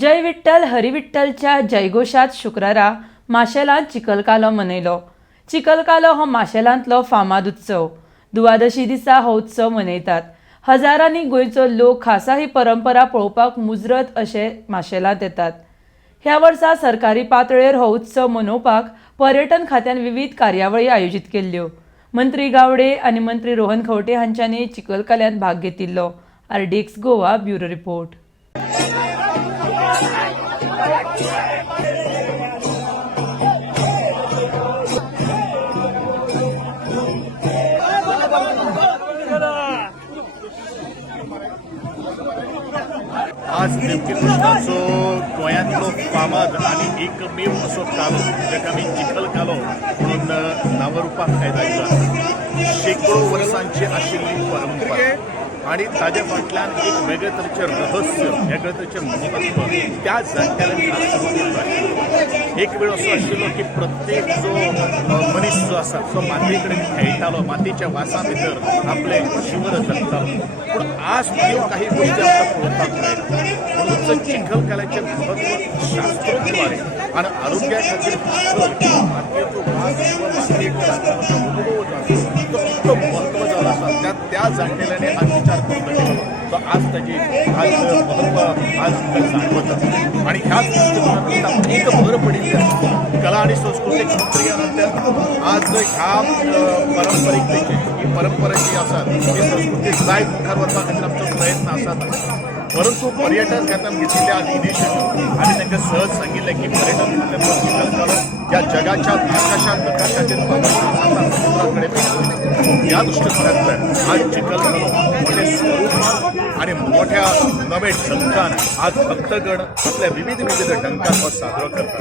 जय विठ्ठल हरिविठ्ठलच्या जयघोषात शुक्रारा माशेलांत चिखलकालो मनयलो। चिखलकालो हो माशेलांतलो फामाद उत्सव। द्वादशी दिसा हो उत्सव मनयतात। हजारांनी गोंयचो लोक खासा ही परंपरा पळोवपाक मुजरत अशे माशेलांत येतात। ह्या वर्सा सरकारी पातळेर हो उत्सव मनोवपाक पर्यटन खात्यान विविध कार्यावळी आयोजीत केल्ल्यो। मंत्री गावडे आनी मंत्री रोहन खंवटे हांच्यांनी चिखलकाल्यांत भाग घेतिल्लो। RDX Goa bureau report. आज देवकी कृष्णाचो गोंयांतलो फामाद आनी एकमेव असो कालो जाका आमी चिखल कालो म्हणून नामरुपाक आयला। शेकडो वर्सांची आशिल्ली परंपरा आणि ताज्या फाटल्यान एक वेगळे तरेचें रहस्य, वेगळे तरेचें महत्व त्या जाणट्यांनी सुरू केल्लो आशिल्लो। एक वेळ असो आशिल्लो की प्रत्येक जो मनीस जो आसा तो मातये कडेन खेळटालो, मातयेच्या वासा भितर आपले जीवन जगतालो। पूण आज त्यो काही गोष्टी आमकां पळोवपाक मेळटा। म्हणूनच चिखलकाल्याचें महत्व शास्त्रोद्वारे आनी आरोग्या खातीर मातयेचो वास किंवा मातयेचो अनुभव जो आसा तो कितलो महत्व जालो आसा त्या जाणटेल्यांनी आज विचार करतलो। तो आज ताची आज महत्व आज जाणवता आणि ह्याच दृष्टिकोनातून एक भर पडिल्ली आसा। कला आणि संस्कृतीक मंत्री नंतर आज ह्या परंपरेक ही परंपरा जी आसा ही संस्कृती जायत मुखार व्हरपा खातीर आमचो प्रयत्न आसात। परंतु पर्यटन खात्यान घेतिल्ल्या आज इनिशिएटीव्ह आनी तांकां सहज सांगिल्लें की पर्यटन खात्याचो चिखलकालो ह्या जगाच्या आकाशात नकाशाचेर समुद्रा कडेन ह्या दृष्टिकोनांतल्यान आज चिखलकालो मोठे स्वरूपान आनी मोठ्या नवे ढंकान आज भक्तगण आपल्या विविध डंकान हो साजरो करतात।